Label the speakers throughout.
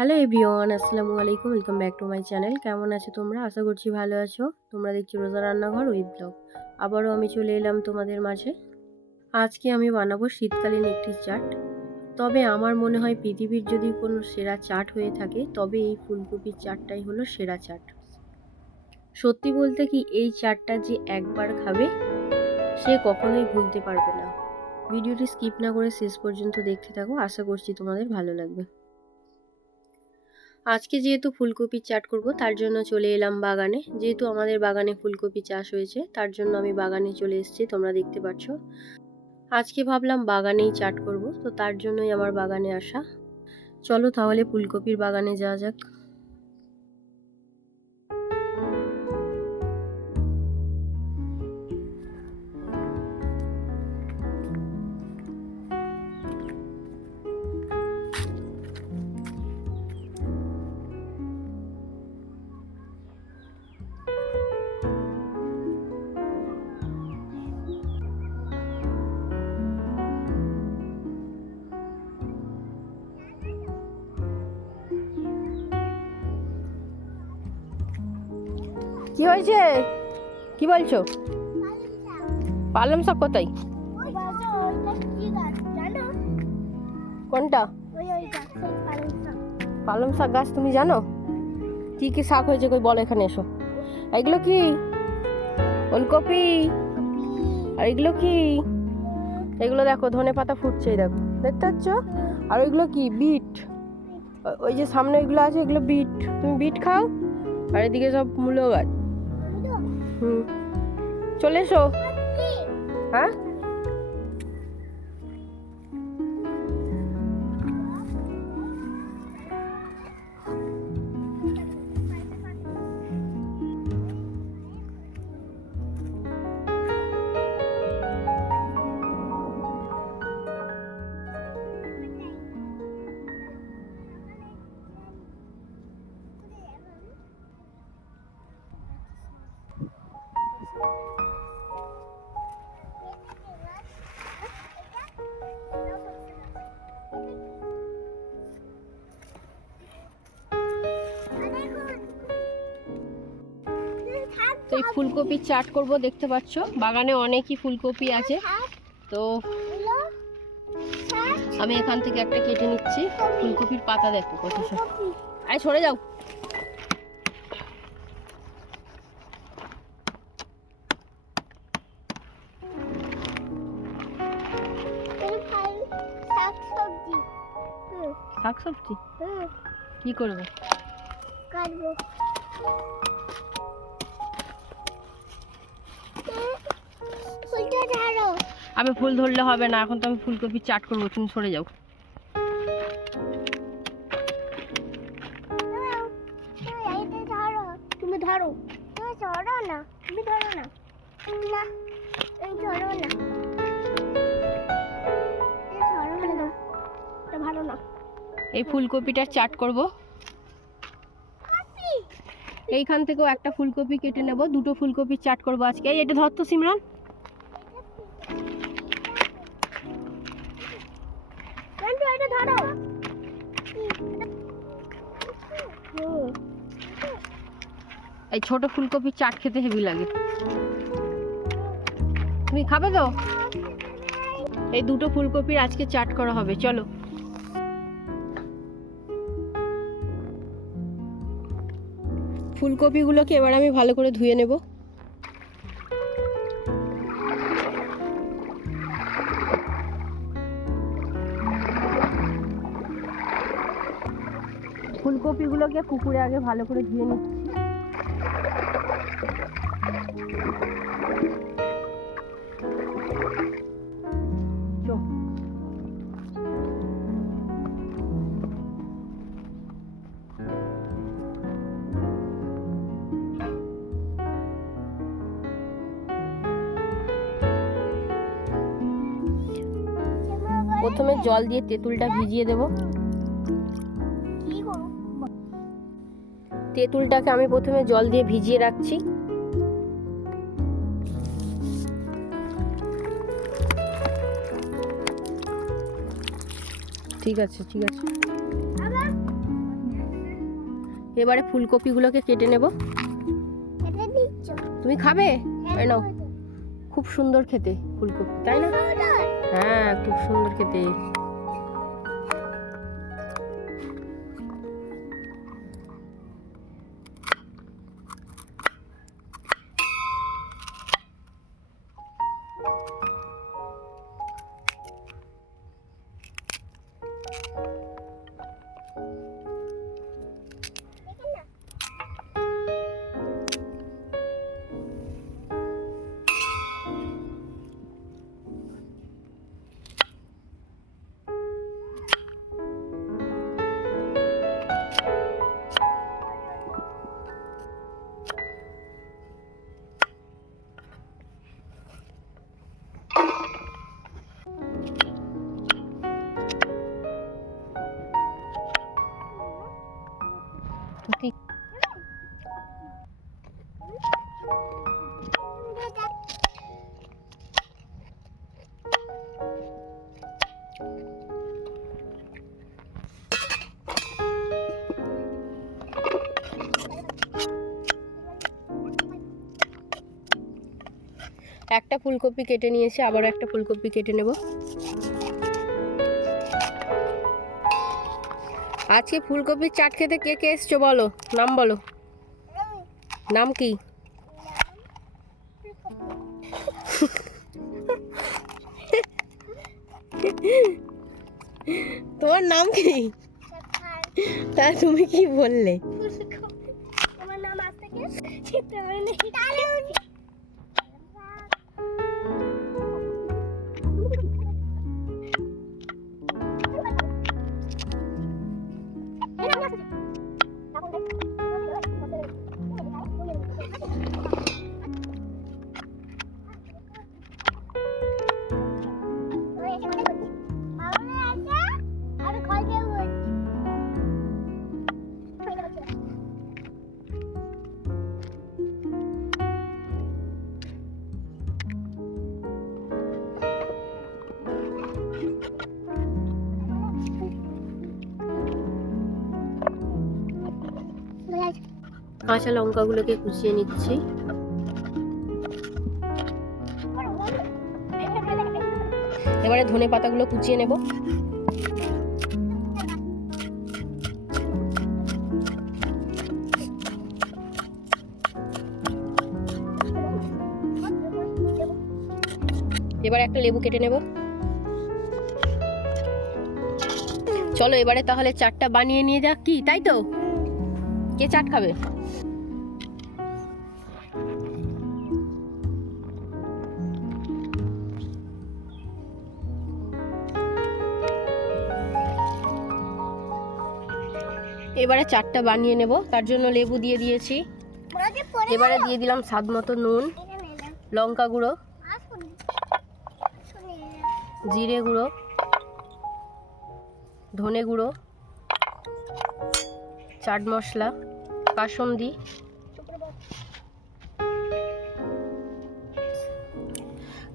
Speaker 1: Hello everyone, আসসালামু আলাইকুম, welcome back to my channel. কেমন আছো তোমরা? আশা করছি ভালো আছো। তোমরা দেখছ রোজা রান্নাঘর উইথ ব্লগ। আবারও আমি চলে এলাম তোমাদের মাঝে। আজকে আমি বানাবো শীতকালীন একটি চাট। তবে আমার মনে হয় পৃথিবীর যদি কোনো সেরা চাট হয়ে থাকে, তবে এই ফুলকপির চাটটাই হলো সেরা চাট। সত্যি বলতে কি, এই চাটটা যে একবার খাবে, সে কখনোই ভুলতে পারবে না। ভিডিওটি স্কিপ না করে শেষ পর্যন্ত দেখতে থাকো। আশা করছি তোমাদের ভালো লাগবে। আজকে যেহেতু ফুলকপির চাট করব, তার জন্য চলে এলাম বাগানে। যেহেতু আমাদের বাগানে ফুলকপি চাষ হয়েছে, তার জন্য আমি বাগানে চলে এসেছি, তোমরা দেখতে পাচ্ছ। আজকে ভাবলাম বাগানেই চাট করব, তো তার জন্যই আমার বাগানে আসা। চলো তাহলে ফুলকপির বাগানে যাওয়া যাক। কি হয়েছে? কি বলছো? পালং শাক কোথায়? কোনটা? পালং শাক গাছ, তুমি জানো? কি কি শাক হয়েছে কই বলো এখানে এসো। এগুলো কি? ওলকপি? আর এগুলো কি? এগুলো দেখো, ধনে পাতা ফুটছে দেখো। দেখতে পাচ্ছ? আর ওইগুলো কি? বিট। ওই যে সামনে ওইগুলো আছে, এগুলো বিট। তুমি বিট খাও, আর এদিকে সব মূলো গাছ। হুম। চলে এসো। হ্যাঁ? এই ফুলকপির চাট করব দেখতে পাচ্ছ? বাগানে অনেকই ফুলকপি আছে। তো আমি এখান থেকে একটা কেটে নিচ্ছি। ফুলকপির পাতা দেখো কত সব। আরে সরে যাও। শাক সবজি কি করব?
Speaker 2: কাটবো। ফুলটা ঝাড়ো
Speaker 1: আমি ফুল ধরলে হবে না এখন তো আমি ফুলকপির চাট করব তুমি সরে যাও।
Speaker 2: ধরো তুমি ধরো। তুমি ধরো। না তুমি ধরো না। না এই ধরো না। এই ধরো এটা ভালো না।
Speaker 1: এই ফুলকপিটার চাট করব। এইখান থেকেও একটা ফুলকপি কেটে নেব দুটো ফুলকপির চাট করব আজকে। এই এটা ধর তো সিমরান। এই ছোট ফুলকপির চাট খেতে হেভি লাগে। তুমি খাবে তো? এই দুটো ফুলকপির আজকে চাট করা হবে চলো। ফুলকপিগুলোকে এবার আমি ভালো করে ধুয়ে নেব। ফুলকপিগুলোকে পুকুরে আগে ভালো করে ধুয়ে নিচ্ছি। প্রথমে জল দিয়ে তেঁতুলটা ভিজিয়ে দেব। তেঁতুলটাকে আমি প্রথমে জল দিয়ে ভিজিয়ে রাখছি। ঠিক আছে ঠিক আছে। এবারে ফুলকপিগুলোকে কেটে নেব। তুমি খাবে?
Speaker 2: হ্যাঁ,
Speaker 1: নাও।
Speaker 2: খুব
Speaker 1: সুন্দর খেতে ফুলকপি তাই না। হ্যাঁ খুব সুন্দর খেতে। একটা ফুলকপি কেটে নিয়েছি আবার একটা ফুলকপি কেটে নেব। আজকে ফুলকপির চাট খেতে কে কে এসছো বলো? নাম বলো। নাম কি? তোমার নাম কি? তা তুমি কি বললে?
Speaker 2: তোমার নাম
Speaker 1: কাঁচা লঙ্কাগুলোকে কুচিয়ে নিচ্ছি। এবারে ধনে পাতাগুলো কুচিয়ে নেব। এবারে একটা লেবু কেটে নেব। চলো এবারে তাহলে চারটা বানিয়ে নিয়ে যাক কি, তাই তো? কে চাট খাবে? এবারে চাটটা বানিয়ে নেব, তার জন্য লেবু দিয়ে দিয়েছি। এবারে দিয়ে দিলাম স্বাদ মতো নুন, লঙ্কা গুঁড়ো, জিরে গুঁড়ো, ধনে গুঁড়ো, চাট মশলা। কাসন্দি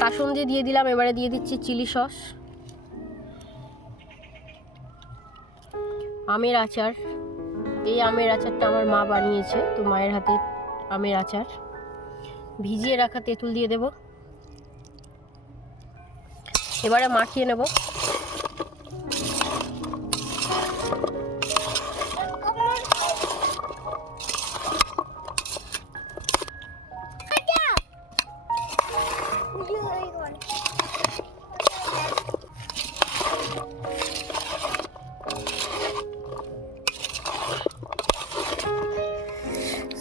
Speaker 1: কাসন্দি দিয়ে দিলাম, এবারে দিয়ে দিচ্ছি চিলি সস। আমের আচার। এই আমের আচারটা আমার মা বানিয়েছে, তো মায়ের হাতে আমের আচার। ভিজিয়ে রাখা তেঁতুল দিয়ে দেব। এবারে মাখিয়ে নেব।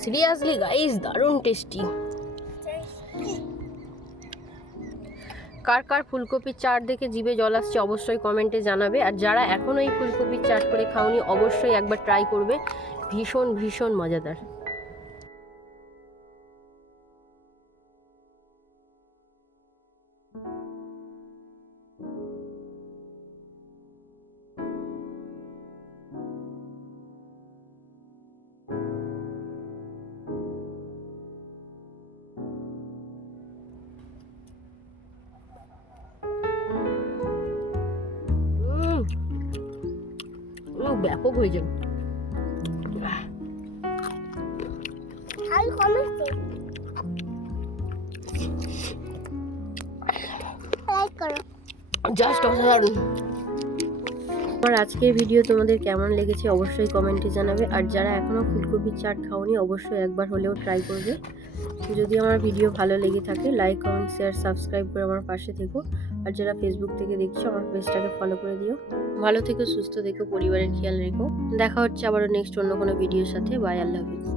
Speaker 1: সিরিয়াসলি গাইস দারুণ টেস্টি কার কার ফুলকপির চাট দেখে জিভে জল আসছে অবশ্যই কমেন্টে জানাবে। আর যারা এখনও এই ফুলকপির চাট করে খাওনি, অবশ্যই একবার ট্রাই করবে। ভীষণ ভীষণ মজাদার। ব্যাপক হয়ে
Speaker 2: করো।
Speaker 1: জাস্ট অসাধারণ আমার আজকের ভিডিও তোমাদের কেমন লেগেছে অবশ্যই কমেন্টে জানাবে। আর যারা এখনও ফুলকপির চাট খাওনি অবশ্যই একবার হলেও ট্রাই করবে। যদি আমার ভিডিও ভালো লেগে থাকে লাইক কমেন্ট শেয়ার সাবস্ক্রাইব করে আমার পাশে থেকো। আর যারা ফেসবুক থেকে দেখছ, আমার পেজটাকে ফলো করে দিও। ভালো থেকো, সুস্থ থেকো, পরিবারের খেয়াল রেখো। দেখা হচ্ছে আবারও নেক্সট অন্য কোনো ভিডিওর সাথে। বাই আল্লাহ হাফিজ।